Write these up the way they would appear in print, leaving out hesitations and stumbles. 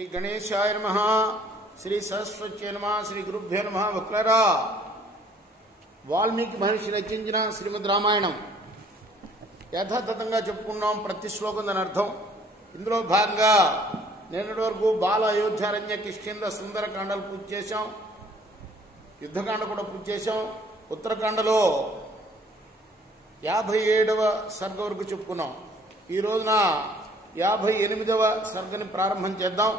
శ్రీ గణేశాయ నమః, శ్రీ సరస్వత్యై నమః, శ్రీ గురుభ్యో నమః. వక్లరా వాల్మీకి మహర్షి రచించిన శ్రీమద్ రామాయణం యథాతథంగా చెప్పుకున్నాం. ప్రతి శ్లోకం దాని అర్థం. ఇందులో భాగంగా నిన్నటి వరకు బాల అయోధ్యారణ్య కిష్కింద సుందరకాండలు పూర్తి చేశాం. యుద్ధకాండ కూడా పూర్తి చేశాం. ఉత్తరకాండలో 57వ సర్గ వరకు చెప్పుకున్నాం. ఈ రోజున 58వ సర్గని ప్రారంభం చేద్దాం.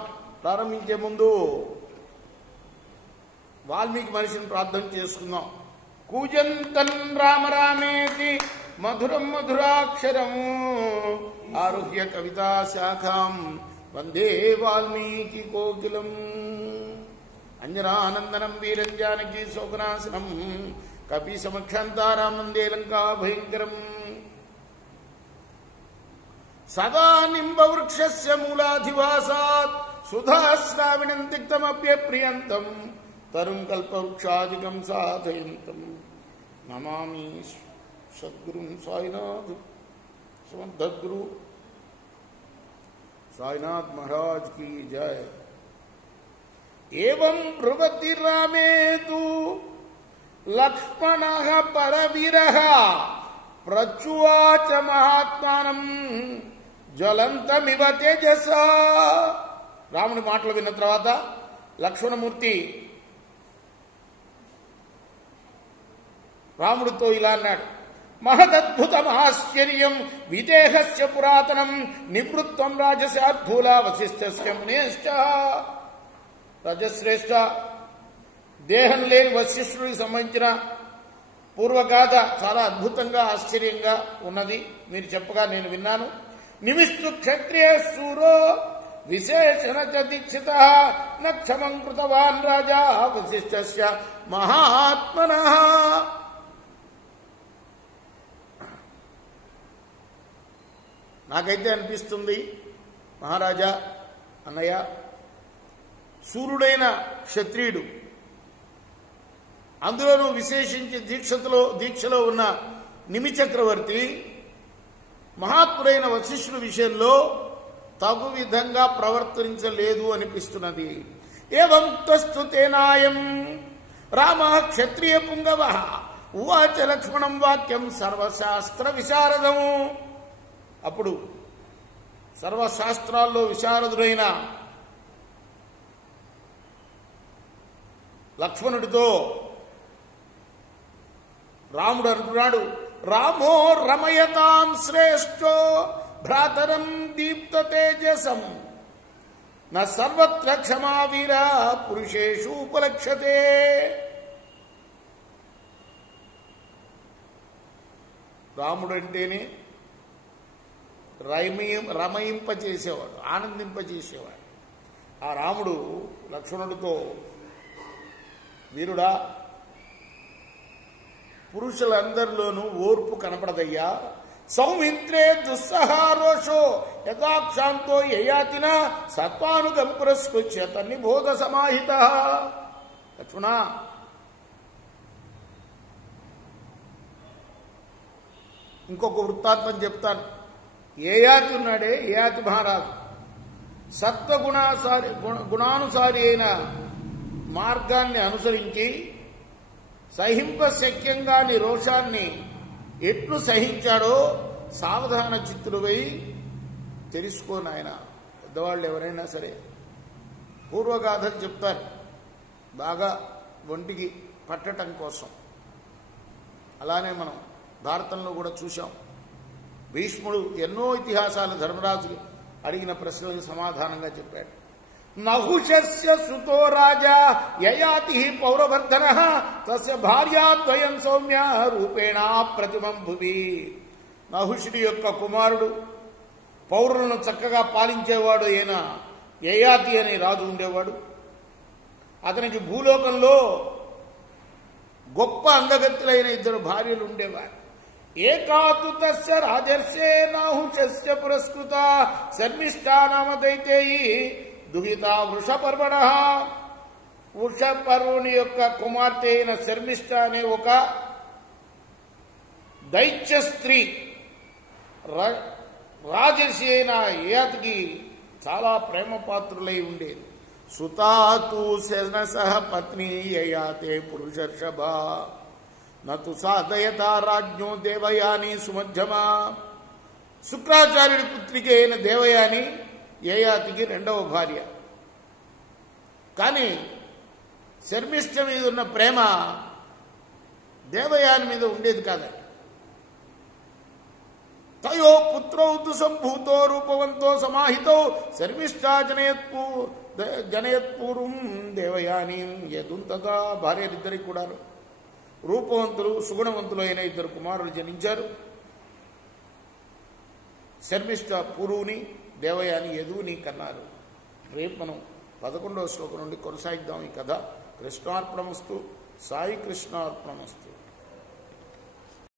ప్రారంభించే ముందు వాల్మీకి మహర్షిని ప్రార్థన చేసుకుందాం. కూజంతన్ రామ రామేతి మధురం మధురాక్షరం ఆరుహ్య కవితా శాఖాం వందే వాల్మీకి కోకిలం. అంజనానందనం వీరం జానకీ శోకనాశనం కపి సమక్షాంతారాం వందే లంకా భయంకరం. సదా నింబవృక్షస్య మూలాధివాసాత్ సుధాస్రావిణం తిక్తమప్యప్రియంతం తరుం కల్పవృక్షాదికం సాధయంతం నమామి సద్గురుం సాయినాథ్. సమర్థగురు సాయినాథ్ మహారాజ్ की जय. एवं ब्रुवति रामेतु लक्ष्मणः परवीरः प्रच्युवाच महात्मानं జ్వలంతమివ తేజసా. రాముని మాటలు విన్న తర్వాత లక్ష్మణమూర్తి రాముడితో ఇలా అన్నాడు. మహదద్భుతమాశ్చర్యం విదేహస్య పురాతనం నివృత్తం రాజశార్ధూల వశిష్ఠస్య మునేశ్చ. రాజశ్రేష్ఠ, దేహం లేని వశిష్ఠుడికి సంబంధించిన పూర్వగాథ చాలా అద్భుతంగా ఆశ్చర్యంగా ఉన్నది. మీరు చెప్పగా నేను విన్నాను. నిమిస్తు క్షత్రియ శూరో విశేషణ చ దీక్షితః న క్షమం కృతవాన్ రాజా వశిష్ఠస్య మహాత్మనః. నాకైతే అనిపిస్తుంది మహారాజా, అన్నయ్య, సూర్యుడైన క్షత్రియుడు, అందులోనూ విశేషించి దీక్షలో ఉన్న నిమి చక్రవర్తి మహాత్ముడైన వశిష్ఠుడి విషయంలో తగు విధంగా ప్రవర్తించలేదు అనిపిస్తున్నది. ఏవం తస్తు తేనాయం రామ క్షత్రియ పుంగవ ఉవాచ లక్ష్మణం వాక్యం సర్వశాస్త్ర విశారదము. అప్పుడు సర్వశాస్త్రాల్లో విశారదుడైన లక్ష్మణుడితో రాముడు అంటున్నాడు. రామో రమయతాం శ్రేష్ఠో భ్రాతరం దీప్త తేజసం న సర్వత్ర క్షమా వీర పురుషేషు ఉపలక్ష్యతే. రాముడు అంటేనే రమయింపచేసేవాడు, ఆనందింపచేసేవాడు. ఆ రాముడు లక్ష్మణుడితో, వీరుడా, పురుషులందరిలోనూ ఓర్పు కనపడదయ్యా. సౌమిత్రే దుస్సహారోషో యథాక్షాంతో యయాతిన సత్వానుగం పురస్కృత్య తన్నిబోధ సమాహిత. లక్ష్మణ, ఇంకొక వృత్తాంతం చెప్తాను. యయాతి ఉన్నాడే, యయాతి మహారాజు గుణానుసారి అయిన మార్గాన్ని అనుసరించి సహింపశక్యంగాని రోషాన్ని ఎట్లు సహించాడో సావధాన చిత్తుడువై తెలుసుకోను. ఆయన పెద్దవాళ్ళు ఎవరైనా సరే పూర్వగాథలు చెప్తారు, బాగా ఒంటికి పట్టడం కోసం. అలానే మనం భారతంలో కూడా చూశాం. భీష్ముడు ఎన్నో ఇతిహాసాలు ధర్మరాజు అడిగిన ప్రశ్నలకు సమాధానంగా చెప్పాడు. నహుషస్య సుతో రాజా యయాతి పౌరవర్ధనః తస్య భార్యాద్వయం సౌమ్య రూపేణ ప్రతిమం భువి. నహుషుడి యొక్క కుమారుడు, పౌరులను చక్కగా పాలించేవాడు అయిన యయాతి అనే రాజు ఉండేవాడు. అతనికి భూలోకంలో గొప్ప అందగత్తులైన 2 భార్యలు ఉండేవారు. ఏకాతు తస్య రాజర్షే నాహుషస్య పురస్కృత శర్మిష్ఠా నామ దైతేయి దుహిత వృషపర్వణ. వృషపర్వుని యొక్క కుమార్తె అయిన శర్మిష్ఠ అనే ఒక దైత్య స్త్రీ రాజర్షి అయిన యయాతికి చాలా ప్రేమ పాత్రులై ఉండేది. సుతాతు శనసహ పత్ని యయాతే పురుషర్షభ నతు సాధయత రాజ్ఞో దేవయాని సుమధ్యమా. శుక్రాచార్యుడి పుత్రిక అయిన దేవయాని యయాతికి రెండవ భార్య. కానీ శర్మిష్ఠ మీద ఉన్న ప్రేమ దేవయాని మీద ఉండేది కాదండి. తయో పుత్రౌ తు సంభూతో రూపవంతో సమాహితో శర్మిష్ఠా జనయత్పూర్వం దేవయాని యదుంతగా. భార్యలిద్దరికి కూడా రూపవంతులు సుగుణవంతులు అయిన ఇద్దరు కుమారులు జనించారు. శర్మిష్ఠ పురువుని, దేవయాని యదువుని కన్నారు. రేపు మనం 11వ శ్లోకం నుండి కొనసాగిద్దాం ఈ కథ. కృష్ణార్పణమస్తు. సాయి కృష్ణార్పణమస్తు.